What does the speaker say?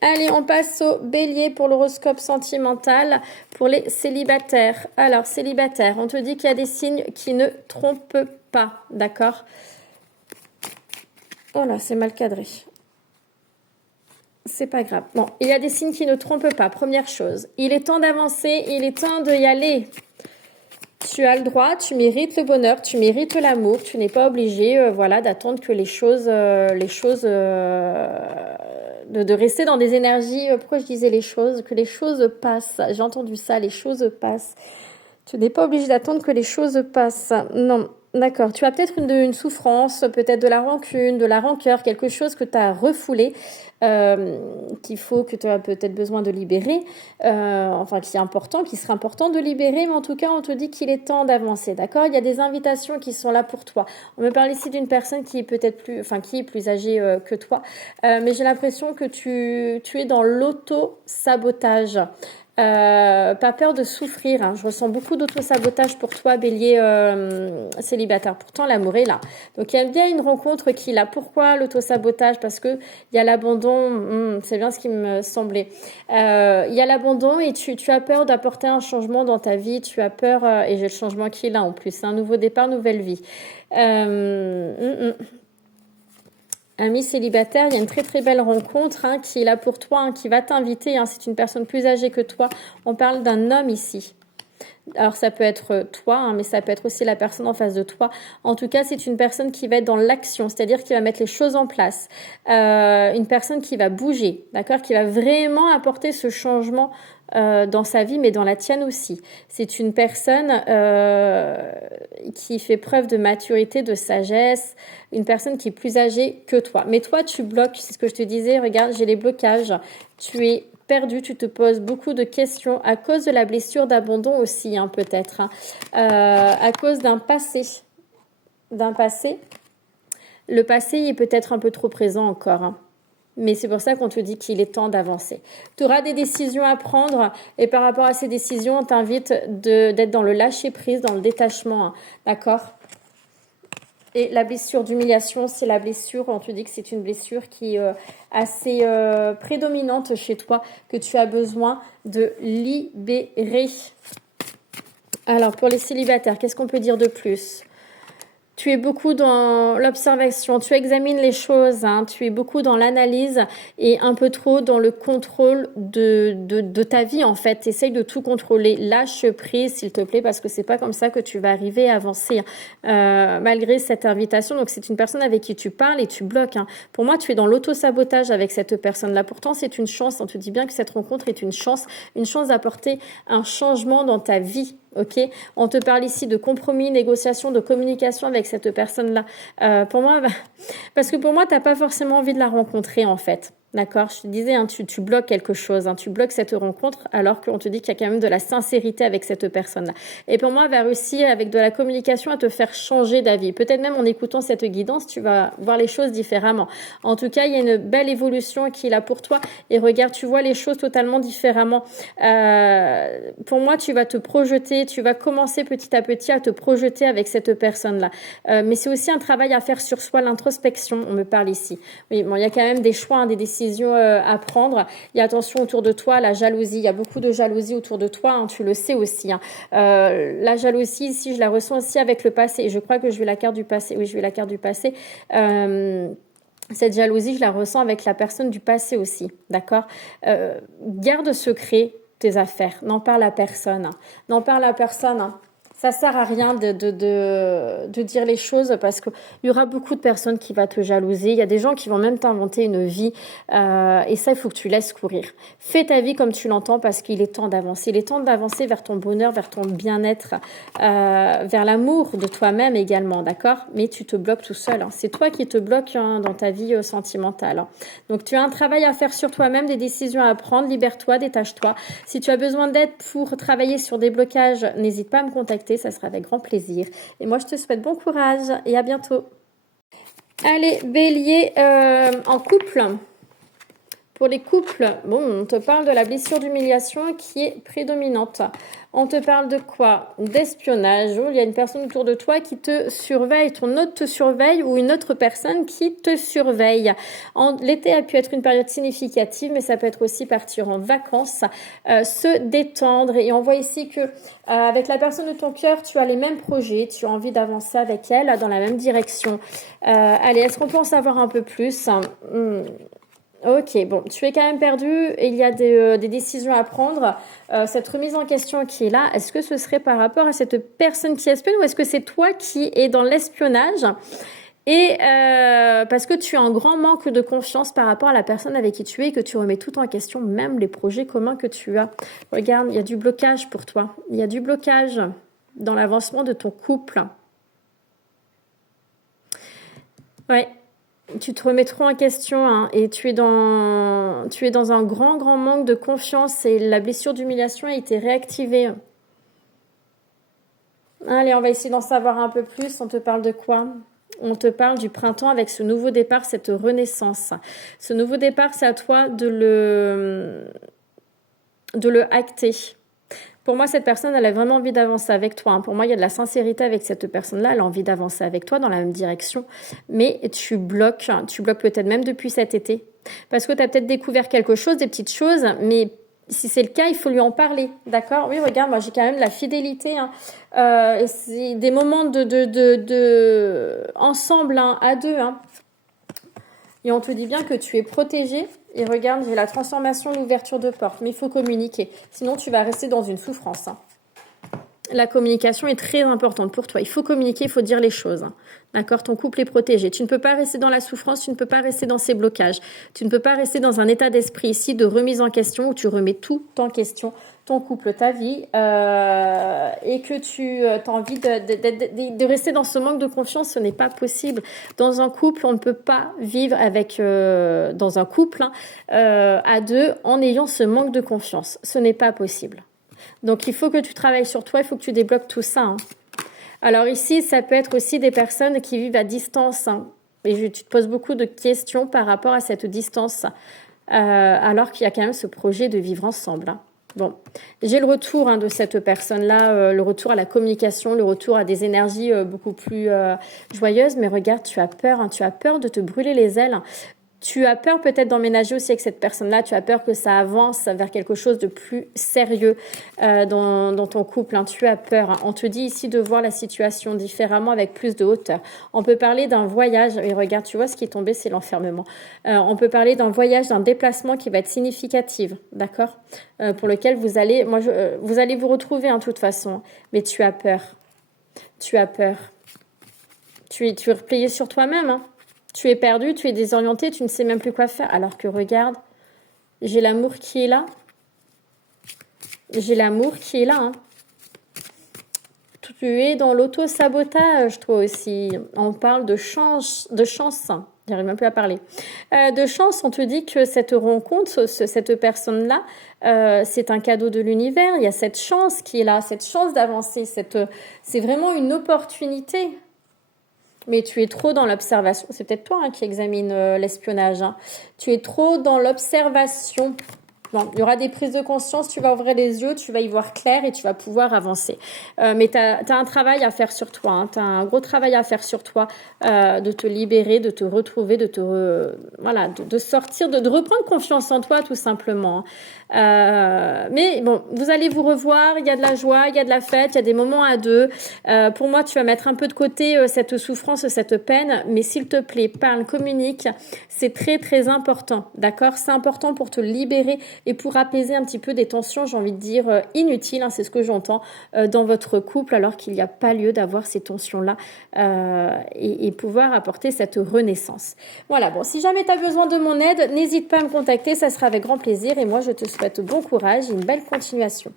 Allez, on passe au bélier pour l'horoscope sentimental pour les célibataires. Alors, célibataire, on te dit qu'il y a des signes qui ne trompent pas, d'accord? Oh là, c'est mal cadré. C'est pas grave. Bon, il y a des signes qui ne trompent pas. Première chose, il est temps d'avancer, il est temps d'y aller. Tu as le droit, tu mérites le bonheur, tu mérites l'amour, tu n'es pas obligé voilà, d'attendre que de rester dans des énergies, pourquoi je disais les choses, que les choses passent. J'ai entendu ça, les choses passent. Tu n'es pas obligé d'attendre que les choses passent. Non, d'accord. Tu as peut-être une souffrance, peut-être de la rancune, de la rancœur, quelque chose que tu as refoulé, que tu as peut-être besoin de libérer, qui est important, qui serait important de libérer, mais en tout cas, on te dit qu'il est temps d'avancer, d'accord? Il y a des invitations qui sont là pour toi. On me parle ici d'une personne qui est peut-être qui est plus âgée que toi, mais j'ai l'impression que tu es dans l'auto-sabotage. Pas peur de souffrir, hein. Je ressens beaucoup d'auto-sabotage pour toi, bélier célibataire. Pourtant, l'amour est là. Donc, il y a bien une rencontre qui est là. Pourquoi l'auto-sabotage? Parce que il y a l'abandon. C'est bien ce qui me semblait. Il y a l'abandon et tu as peur d'apporter un changement dans ta vie. Tu as peur, et j'ai le changement qui est là en plus. C'est un nouveau départ, nouvelle vie. Ami célibataire, il y a une très très belle rencontre qui est là pour toi, qui va t'inviter. C'est une personne plus âgée que toi. On parle d'un homme ici. Alors ça peut être toi, mais ça peut être aussi la personne en face de toi. En tout cas, c'est une personne qui va être dans l'action, c'est-à-dire qui va mettre les choses en place. Une personne qui va bouger, d'accord, qui va vraiment apporter ce changement dans sa vie, mais dans la tienne aussi. C'est une personne qui fait preuve de maturité, de sagesse, une personne qui est plus âgée que toi. Mais toi, tu bloques, c'est ce que je te disais, regarde, j'ai les blocages. Tu es perdu, tu te poses beaucoup de questions à cause de la blessure d'abandon aussi, peut-être, à cause d'un passé. Le passé est peut-être un peu trop présent encore, mais c'est pour ça qu'on te dit qu'il est temps d'avancer. Tu auras des décisions à prendre et par rapport à ces décisions, on t'invite d'être dans le lâcher-prise, dans le détachement, d'accord? Et la blessure d'humiliation, c'est la blessure, on te dit que c'est une blessure qui est assez prédominante chez toi, que tu as besoin de libérer. Alors, pour les célibataires, qu'est-ce qu'on peut dire de plus ? Tu es beaucoup dans l'observation, tu examines les choses, tu es beaucoup dans l'analyse et un peu trop dans le contrôle de ta vie en fait. Essaye de tout contrôler. Lâche prise s'il te plaît parce que c'est pas comme ça que tu vas arriver à avancer malgré cette invitation. Donc c'est une personne avec qui tu parles et tu bloques. Pour moi, tu es dans l'auto-sabotage avec cette personne-là. Pourtant, c'est une chance. On te dit bien que cette rencontre est une chance d'apporter un changement dans ta vie. Ok, on te parle ici de compromis, négociation, de communication avec cette personne-là. Pour moi, parce que pour moi, t'as pas forcément envie de la rencontrer en fait. D'accord, je te disais, tu bloques quelque chose, tu bloques cette rencontre alors qu'on te dit qu'il y a quand même de la sincérité avec cette personne-là. Et pour moi, elle va réussir avec de la communication à te faire changer d'avis. Peut-être même en écoutant cette guidance, tu vas voir les choses différemment. En tout cas, il y a une belle évolution qui est là pour toi. Et regarde, tu vois les choses totalement différemment. Pour moi, tu vas te projeter, tu vas commencer petit à petit à te projeter avec cette personne-là. Mais c'est aussi un travail à faire sur soi, l'introspection, on me parle ici. Oui, bon, il y a quand même des choix, des décisions à prendre. Il y a attention autour de toi, la jalousie. Il y a beaucoup de jalousie autour de toi, tu le sais aussi. La jalousie, ici, je la ressens aussi avec le passé. Et je crois que je vais la carte du passé. Oui, je vais la carte du passé. Cette jalousie, je la ressens avec la personne du passé aussi. D'accord ? Garde secret tes affaires. N'en parle à personne. N'en parle à personne. Ça sert à rien de dire les choses parce qu'il y aura beaucoup de personnes qui vont te jalouser. Il y a des gens qui vont même t'inventer une vie et ça, il faut que tu laisses courir. Fais ta vie comme tu l'entends parce qu'il est temps d'avancer. Il est temps d'avancer vers ton bonheur, vers ton bien-être, vers l'amour de toi-même également, d'accord ? Mais tu te bloques tout seul. C'est toi qui te bloques dans ta vie sentimentale. Donc, tu as un travail à faire sur toi-même, des décisions à prendre. Libère-toi, détache-toi. Si tu as besoin d'aide pour travailler sur des blocages, n'hésite pas à me contacter. Ça sera avec grand plaisir. Et moi, je te souhaite bon courage et à bientôt. Allez, bélier en couple. Pour les couples, bon, on te parle de la blessure d'humiliation qui est prédominante. On te parle de quoi? D'espionnage. Il y a une personne autour de toi qui te surveille, ton hôte te surveille ou une autre personne qui te surveille. L'été a pu être une période significative, mais ça peut être aussi partir en vacances, se détendre. Et on voit ici que avec la personne de ton cœur, tu as les mêmes projets, tu as envie d'avancer avec elle dans la même direction. Allez, est-ce qu'on peut en savoir un peu plus? Ok, bon, tu es quand même perdu et il y a des décisions à prendre. Cette remise en question qui est là, est-ce que ce serait par rapport à cette personne qui espionne ou est-ce que c'est toi qui es dans l'espionnage et parce que tu as un grand manque de confiance par rapport à la personne avec qui tu es et que tu remets tout en question, même les projets communs que tu as. Regarde, il y a du blocage pour toi. Il y a du blocage dans l'avancement de ton couple. Ouais. Tu te remets trop en question hein, et tu es dans un grand manque de confiance et la blessure d'humiliation a été réactivée. Allez, on va essayer d'en savoir un peu plus. On te parle de quoi? On te parle du printemps avec ce nouveau départ, cette renaissance. Ce nouveau départ, c'est à toi de le acter. Pour moi, cette personne, elle a vraiment envie d'avancer avec toi. Hein. Pour moi, il y a de la sincérité avec cette personne-là. Elle a envie d'avancer avec toi dans la même direction. Mais tu bloques peut-être même depuis cet été. Parce que tu as peut-être découvert quelque chose, des petites choses, mais si c'est le cas, il faut lui en parler. D'accord? Oui, regarde, moi, j'ai quand même de la fidélité. Hein. C'est des moments de ensemble, hein, à deux. Hein. Et on te dit bien que tu es protégé. Et regarde, j'ai la transformation, l'ouverture de porte. Mais il faut communiquer. Sinon, tu vas rester dans une souffrance. Hein. La communication est très importante pour toi. Il faut communiquer, il faut dire les choses. Hein. D'accord? Ton couple est protégé. Tu ne peux pas rester dans la souffrance, tu ne peux pas rester dans ces blocages. Tu ne peux pas rester dans un état d'esprit ici de remise en question où tu remets tout en question, ton couple, ta vie, et que tu as envie de rester dans ce manque de confiance. Ce n'est pas possible. Dans un couple, on ne peut pas vivre dans un couple à deux en ayant ce manque de confiance. Ce n'est pas possible. Donc, il faut que tu travailles sur toi, il faut que tu débloques tout ça. Hein. Alors ici, ça peut être aussi des personnes qui vivent à distance. Hein. Et tu te poses beaucoup de questions par rapport à cette distance, alors qu'il y a quand même ce projet de vivre ensemble. Hein. Bon, j'ai le retour de cette personne-là, le retour à la communication, le retour à des énergies beaucoup plus joyeuses. Mais regarde, tu as peur, hein, tu as peur de te brûler les ailes. Tu as peur peut-être d'emménager aussi avec cette personne-là. Tu as peur que ça avance vers quelque chose de plus sérieux dans ton couple. Hein. Tu as peur. Hein. On te dit ici de voir la situation différemment avec plus de hauteur. On peut parler d'un voyage. Et regarde, tu vois, ce qui est tombé, c'est l'enfermement. On peut parler d'un voyage, d'un déplacement qui va être significatif, d'accord, pour lequel vous allez vous retrouver de toute façon. Mais tu as peur. Tu as peur. Tu es replié sur toi-même, hein. Tu es perdu, tu es désorienté, tu ne sais même plus quoi faire. Alors que regarde, j'ai l'amour qui est là. J'ai l'amour qui est là. Hein. Tu es dans l'auto-sabotage, toi aussi. On parle de chance. J'arrive même plus à parler. De chance, on te dit que cette rencontre, cette personne-là, c'est un cadeau de l'univers. Il y a cette chance qui est là, cette chance d'avancer. C'est vraiment une opportunité. Mais tu es trop dans l'observation. C'est peut-être toi qui examine l'espionnage. Hein. Tu es trop dans l'observation. Bon, il y aura des prises de conscience, tu vas ouvrir les yeux, tu vas y voir clair et tu vas pouvoir avancer. Mais tu as un travail à faire sur toi. Hein. Tu as un gros travail à faire sur toi, de te libérer, de te retrouver, de sortir, de reprendre confiance en toi tout simplement. Mais bon, vous allez vous revoir, il y a de la joie, il y a de la fête, il y a des moments à deux. Pour moi, tu vas mettre un peu de côté cette souffrance, cette peine, mais s'il te plaît, parle, communique, c'est très très important, d'accord? C'est important pour te libérer et pour apaiser un petit peu des tensions, j'ai envie de dire inutiles, hein, c'est ce que j'entends, dans votre couple, alors qu'il n'y a pas lieu d'avoir ces tensions-là et pouvoir apporter cette renaissance. Voilà, bon, si jamais tu as besoin de mon aide, n'hésite pas à me contacter, ça sera avec grand plaisir et moi je te souhaite bon courage et une belle continuation.